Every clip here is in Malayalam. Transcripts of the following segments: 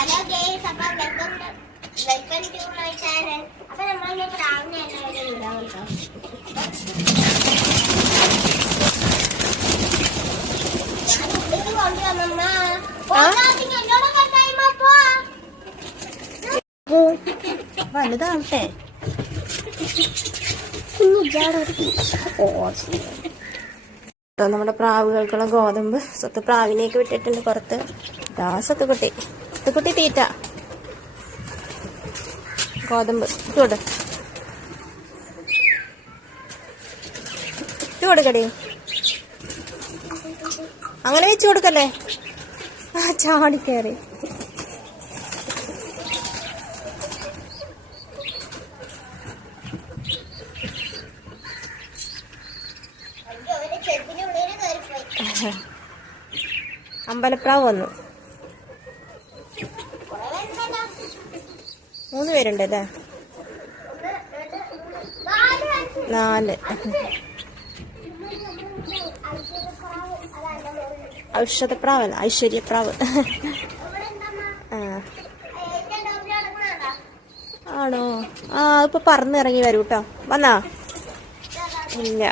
ഹലോ ഗേസ്, അപ്പം വെൽക്കം ടു മൈ ചാനൽ. അപ്പം നമ്മളിന്ന് പ്രാവിനെ എല്ലാവരും ഇടാം കേട്ടോ. ഞാൻ ഉള്ളിൽ കൊണ്ടുവന്നമ്മ വലുതാവട്ടെ. നമ്മുടെ പ്രാവുകൾക്കുള്ള ഗോതമ്പ് സ്വത്ത് പ്രാവിനെയൊക്കെ വിട്ടിട്ടുണ്ട് പുറത്ത്. സത്തുക്കുട്ടി തീറ്റ ഗോതമ്പ് ഇട്ട് കൊടുക്കടി. അങ്ങനെ വെച്ചു കൊടുക്കല്ലേ. ചാടിക്കയറി. അമ്പലപ്രാവ് വന്നു. 3 പേരുണ്ട് അല്ലേ? 4. ഔഷധപ്രാവല്ല, ഐശ്വര്യപ്രാവ്. ആണോ? ഇപ്പൊ പറന്നിറങ്ങി വരൂ കേട്ടോ. വന്നാ ഇല്ല,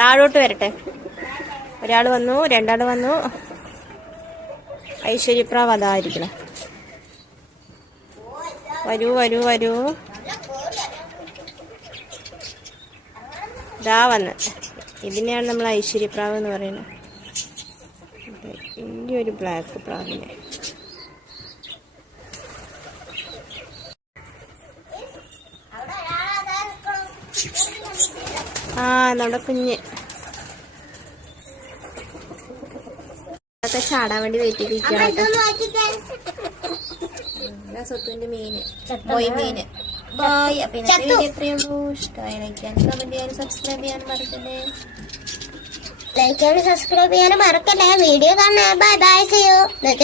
താഴോട്ട് വരട്ടെ. ഒരാൾ വന്നു, 2 ആൾ വന്നു. ഐശ്വര്യപ്രാവ് അതായിരിക്കണം. വരൂ വരൂ വരൂ. ഇതാ വന്ന്. ഇതിനെയാണ് നമ്മൾ ഐശ്വര്യപ്രാവ് എന്ന് പറയുന്നത്. വലിയൊരു ബ്ലാക്ക് പ്രാവിനെ. നമ്മുടെ കുഞ്ഞ് അതൊക്കെ ചാടാൻ വേണ്ടി വെയിറ്റ് ചെയ്തിരിക്കുകയാണ്. സ്വത്തുവിന്റെ മീന് മീന് ബായ്. അപ്പൊ ഇന്നത്തെ വീഡിയോ എത്രയേ ഉള്ളൂ. ഇഷ്ടമായി ലൈക്ക് ചെയ്യാനും കമന്റ് ചെയ്യാനും സബ്സ്ക്രൈബ് ചെയ്യാനും മറക്കല്ലേ. വീഡിയോ കാണാൻ. Bye bye, see U.